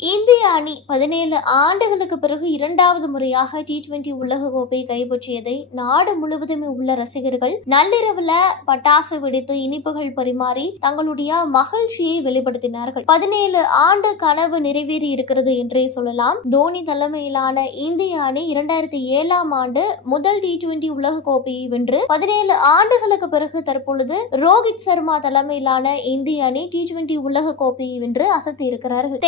இந்திய அணி பதினேழு ஆண்டுகளுக்கு பிறகு இரண்டாவது முறையாக டி டுவெண்டி உலக கோப்பை கைப்பற்றியதை நாடு முழுவதுமே உள்ள ரசிகர்கள் நள்ளிரவுல பட்டாசு வெடித்து இனிப்புகள் பரிமாறி தங்களுடைய மகிழ்ச்சியை வெளிப்படுத்தினார்கள். பதினேழு ஆண்டு கனவு நிறைவேறி இருக்கிறது என்றே சொல்லலாம். தோனி தலைமையிலான இந்திய அணி இரண்டாயிரத்தி ஏழாம் ஆண்டு முதல் டி டுவெண்டி உலக கோப்பையை வென்று பதினேழு ஆண்டுகளுக்கு பிறகு தற்பொழுது ரோஹித் சர்மா தலைமையிலான இந்திய அணி டி டுவெண்டி உலக கோப்பையை வென்று அசத்தி இருக்கிறார்கள்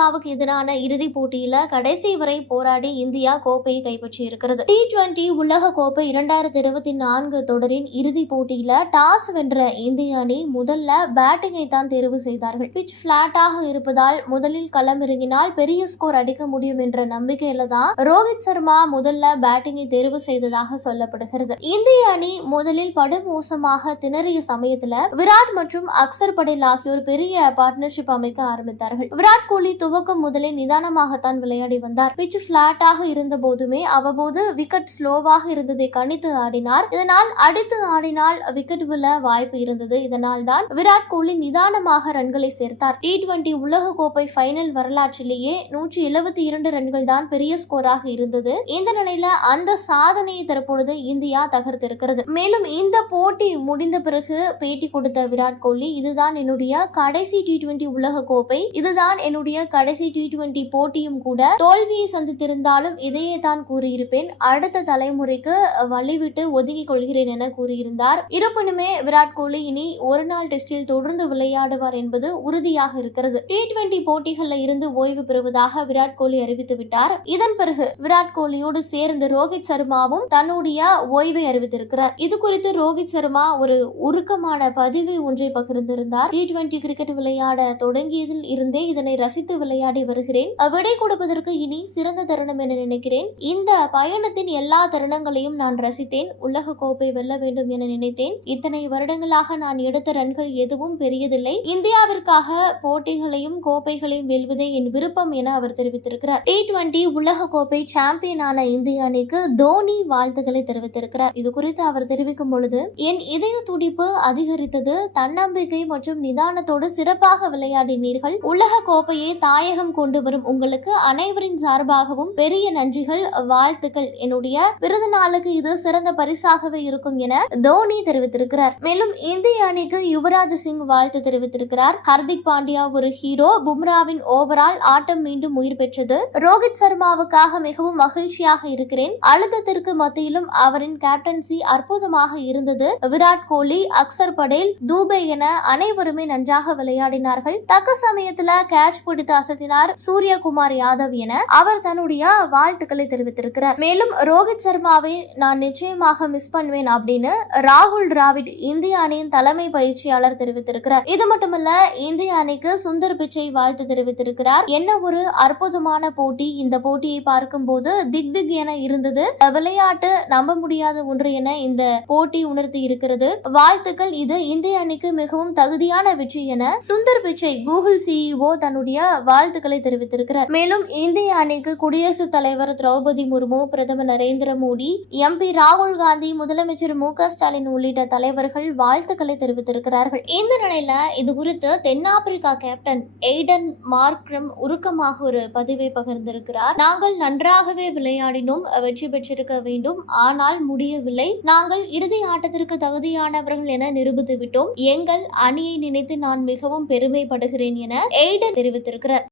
தென்னாப்பிரிக்காவுக்கு எதிரான இறுதிப் போட்டியில கடைசி வரை போராடி இந்தியா கோப்பையை கைப்பற்றி இருக்கிறது. டி டுவெண்டி உலக கோப்பை இரண்டாயிரத்தி இருபத்தி நான்கு தொடரின் இறுதிப் போட்டியில டாஸ் வென்ற இந்திய அணி முதல்ல பேட்டிங்கை தான் தேர்வு செய்தார்கள். பிச் பிளாட்டாக இருப்பதால் முதலில் களமிறங்கினால் பெரிய ஸ்கோர் அடிக்க முடியும் என்ற நம்பிக்கையில தான் ரோஹித் சர்மா முதல்ல பேட்டிங்கை தேர்வு செய்ததாக சொல்லப்படுகிறது. இந்திய அணி முதலில் படுமோசமாக திணறிய சமயத்துல விராட் மற்றும் அக்சர் படேல் ஆகியோர் பெரிய பார்ட்னர்ஷிப் அமைக்க ஆரம்பித்தார்கள். விராட் கோலி துவக்கம் முதலே நிதானமாகத்தான் விளையாடி வந்தார். பிச் பிளாட்டாக இருந்த போதுமே அவ்வப்போது விக்கெட் ஸ்லோவாக இருந்ததை கணித்து ஆடினார். இதனால் அடித்து ஆடினால் விக்கெட் விழ வாய்ப்பு இருந்தது. இதனால் தான் விராட் கோலி நிதானமாக ரன்களை சேர்த்தார். டி டுவெண்டி உலக கோப்பை ஃபைனல் வரலாற்றிலேயே நூற்றி எழுபத்தி இரண்டு ரன்கள் தான் பெரிய ஸ்கோராக இருந்தது. இந்த நிலையில அந்த சாதனையை தற்பொழுது இந்தியா தகர்த்திருக்கிறது. மேலும் இந்த போட்டி முடிந்த பிறகு பேட்டி கொடுத்த விராட் கோலி இதுதான் என்னுடைய கடைசி டி டுவெண்டி உலக கோப்பை இதுதான் என்னுடைய கடைசி டி டுவெண்டி போட்டியும் கூட தோல்வியை சந்தித்திருந்தாலும் இதையே தான் கூறியிருப்பேன். அடுத்த தலைமுறைக்கு வழிவிட்டு ஒதுங்கிக் கொள்கிறேன் என கூறியிருந்தார். இருப்பினுமே விராட் கோலி இனி ஒரு நாள் டெஸ்டில் தொடர்ந்து விளையாடுவார் என்பது உறுதியாக இருக்கிறது. டி டுவெண்டி போட்டிகளில் இருந்து ஓய்வு பெறுவதாக விராட் கோலி அறிவித்து விட்டார். இதன் பிறகு விராட் கோலியோடு சேர்ந்து ரோஹித் சர்மாவும் தன்னுடைய ஓய்வை அறிவித்திருக்கிறார். இது குறித்து ரோஹித் சர்மா ஒரு உருக்கமான பதிவை ஒன்றை பகிர்ந்திருந்தார். டி டுவெண்டி கிரிக்கெட் விளையாட தொடங்கியதில் இருந்தே இதனை ரசித்து விளையாடி வருகிறேன். விடை கொடுப்பதற்கு இனி சிறந்த தருணம் என நினைக்கிறேன். இந்த பயணத்தின் எல்லா தருணங்களையும் நான் ரசித்தேன். உலக கோப்பை வெல்ல வேண்டும் என நினைத்தேன். இத்தனை வருடங்களாக நான் எடுத்த ரன்கள் எதுவும் பெரியதில்லை. இந்தியாவிற்காக போட்டிகளையும் கோப்பைகளையும் வெல்வதே என் விருப்பம் என அவர் தெரிவித்திருக்கிறார். டி டுவெண்டி உலக கோப்பை சாம்பியனான இந்திய அணிக்கு தோனி வாழ்த்துக்களை தெரிவித்திருக்கிறார். இது குறித்து அவர் தெரிவிக்கும் பொழுது என் இதய துடிப்பு அதிகரித்தது தன்னம்பிக்கை மற்றும் நிதானத்தோடு சிறப்பாக விளையாடினீர்கள். உலக கோப்பையை தாயகம் கொண்டு வரும் உங்களுக்கு அனைவரின் சார்பாகவும் பெரிய நன்றிகள் வாழ்த்துக்கள். என்னுடைய பிறந்த நாளுக்கு இது சிறந்த பரிசாகவே இருக்கும் என தோனி தெரிவித்திருக்கிறார். மேலும் இந்திய அணிக்கு யுவராஜ் சிங் வாழ்த்து தெரிவித்திருக்கிறார். ஹர்திக் பாண்டியா ஒரு ஹீரோ. பும்ராவின் ஓவரால் ஆட்டம் மீண்டும் உயிர் பெற்றது. ரோஹித் சர்மாவுக்காக மிகவும் மகிழ்ச்சியாக இருக்கிறேன். அழுத்தத்திற்கு மத்தியிலும் அவரின் கேப்டன்சி அற்புதமாக இருந்தது. விராட் கோலி அக்சர் படேல் தூபே என அனைவருமே நன்றாக விளையாடினார்கள். தக்க சமயத்துல கேட்ச் பிடித்த அசத்தினார் சூரியகுமார் யாதவ் என அவர் தன்னுடைய வாழ்த்துக்களை தெரிவித்திருக்கிறார். மேலும் ரோஹித் சர்மாவை நான் நிச்சயமாக மிஸ் பண்ணுவேன் அப்படின்னு ராகுல் டிராவிட் இந்திய அணியின் தலைமை பயிற்சியாளர் தெரிவித்திருக்கிறார். இது மட்டுமல்ல இந்திய அணிக்கு சுந்தர் பிச்சை வாழ்த்து தெரிவித்திருக்கிறார். என்ன ஒரு அற்புதமான போட்டி. இந்த போட்டியை பார்க்கும்போது திக் திக் என இருந்தது. விளையாட்டு நம்ப முடியாத ஒன்று என இந்த போட்டி உணர்த்தி இருக்கிறது. வாழ்த்துக்கள். இது இந்திய அணிக்கு மிகவும் தகுதியான வெற்றி என சுந்தர் பிச்சை கூகுள் சிஇஓ தன்னுடைய வாழ்த்துக்களை தெரிவித்திருக்கிறார். மேலும் இந்திய அணிக்கு குடியரசுத் தலைவர் திரௌபதி முர்மு பிரதமர் நரேந்திர மோடி எம்பி ராகுல் காந்தி முதலமைச்சர் மு. ஸ்டாலின் உள்ளிட்ட தலைவர்கள் வாழ்த்துக்களை தெரிவித்திருக்கிறார்கள். இந்த நிலையில இது குறித்து தென்னாப்பிரிக்கா கேப்டன் எய்டன் மார்க்ரம் உருக்கமாக ஒரு பதிவை பகிர்ந்திருக்கிறார். நாங்கள் நன்றாகவே விளையாடினோம் வெற்றி பெற்றிருக்க வேண்டும். ஆனால் முடியவில்லை. நாங்கள் இறுதி ஆட்டத்திற்கு தகுதியானவர்கள் என நிரூபித்து விட்டோம் எங்கள் அணியை நினைத்து நான் மிகவும் பெருமைப்படுகிறேன் என எய்டன் தெரிவித்திருக்கிறார்.